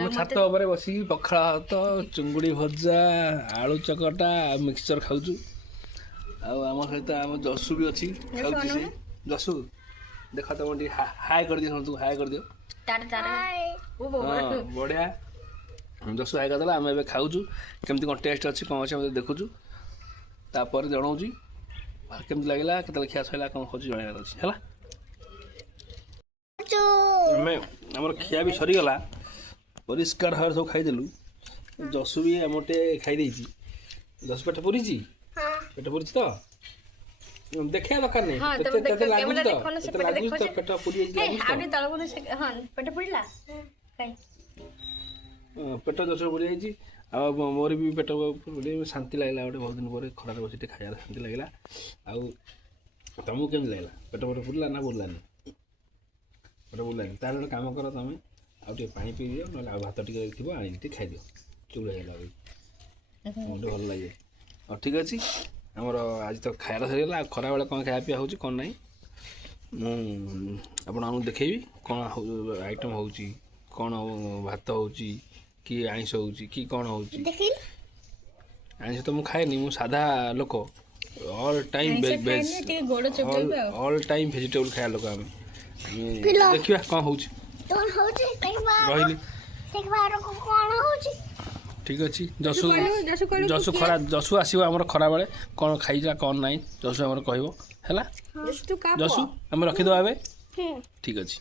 ମୁଁ ଛାତ ଉପରେ ବସିକି ପଖାଳ ଭାତ ଚୁଙ୍ଗୁଡ଼ି ଭଜା ଆଳୁ ଚକଟା ଆଉ ମିକ୍ସଚର ଖାଉଛୁ। ଆଉ ଆମ ସହିତ ଆମ ଯଶୁ ବି ଅଛି ଖାଉଛି ସେ। ଯଶୁ ଦେଖ ତମ ଟିକେ ହାଏ କରିଦିଅ ସମସ୍ତଙ୍କୁ ହାଏ କରିଦିଅ। ହଁ ବଢ଼ିଆ ଯଶୁ ହାଏ କରିଦେଲା। ଆମେ ଏବେ ଖାଉଛୁ କେମିତି କ'ଣ ଟେଷ୍ଟ ଅଛି କ'ଣ ଅଛି ଆମେ ଦେଖୁଛୁ ତାପରେ ଜଣାଉଛି କେମିତି ଲାଗିଲା କେତେବେଳେ ଖିଆ ସରିଲା କ'ଣ ହେଉଛି ଜଣାଇବାର ଅଛି ହେଲା। ଆମେ ଆମର ଖିଆ ବି ସରିଗଲା ପରିଷ୍କାର ଭାବରେ ସବୁ ଖାଇଦେଲୁ। ଯଶୁ ବି ଆମର ଟିକେ ଖାଇଦେଇଛି। ଯଶୁ ପେଟ ପୁରିଛି ପେଟ ପୁରିଛି ତ ଦେଖିବା ଦରକାର ନାହିଁ କେତେ ଲାଗୁଛି ତ ପେଟ ପୁରି ପେଟ ଯଶୁ ପୁରି ଯାଇଛି। ଆଉ ମୋର ବି ପେଟ ଶାନ୍ତି ଲାଗିଲା ଗୋଟେ ବହୁତ ଦିନ ପରେ ଖରାରେ ବସି ଟିକେ ଖାଇବାରେ ଶାନ୍ତି ଲାଗିଲା। ଆଉ ତମକୁ କେମିତି ଲାଗିଲା ପେଟ ପୁରିଲା ନା ପୁରିଲାନି? ପେଟ ପୁରିଲାନି ତାହେଲେ ଗୋଟେ କାମ କର ତମେ ଆଉ ଟିକେ ପାଣି ପିଇ ଦିଅ ନହେଲେ ଆଉ ଭାତ ଟିକେ ଥିବ ଆଣିକି ଟିକେ ଖାଇଦିଅ ଚୁଡ଼ା ହେଇଗଲା ମୋତେ ଭଲ ଲାଗେ। ଆଉ ଠିକ୍ ଅଛି ଆମର ଆଜି ତ ଖାଇବା ସରିଗଲା। ଆଉ ଖରାବେଳେ କ'ଣ ଖାଇବା ପିଇବା ହେଉଛି କ'ଣ ନାହିଁ ମୁଁ ଆପଣମାନଙ୍କୁ ଦେଖେଇବି କ'ଣ ଆଇଟମ୍ ହେଉଛି କ'ଣ ଭାତ ହେଉଛି କି ଆଇଁଷ ହେଉଛି କି କ'ଣ ହେଉଛି। ଆଇଁଷ ତ ମୁଁ ଖାଏନି ମୁଁ ସାଧା ଲୋକ all time all time vegetable ଖାଇବା ଲୋକ ଆମେ ଦେଖିବା କ'ଣ ହେଉଛି ରହିଲି ଠିକ୍ ଅଛି। ଯଶୁ ଆସିବ ଆମର ଖରାବେଳେ କ'ଣ ଖାଇଲା କ'ଣ ନାହିଁ ଯଶୁ ଆମର କହିବ ହେଲା। ଯଶୁ ଆମେ ରଖିଦେବା ଏବେ ଠିକ୍ ଅଛି।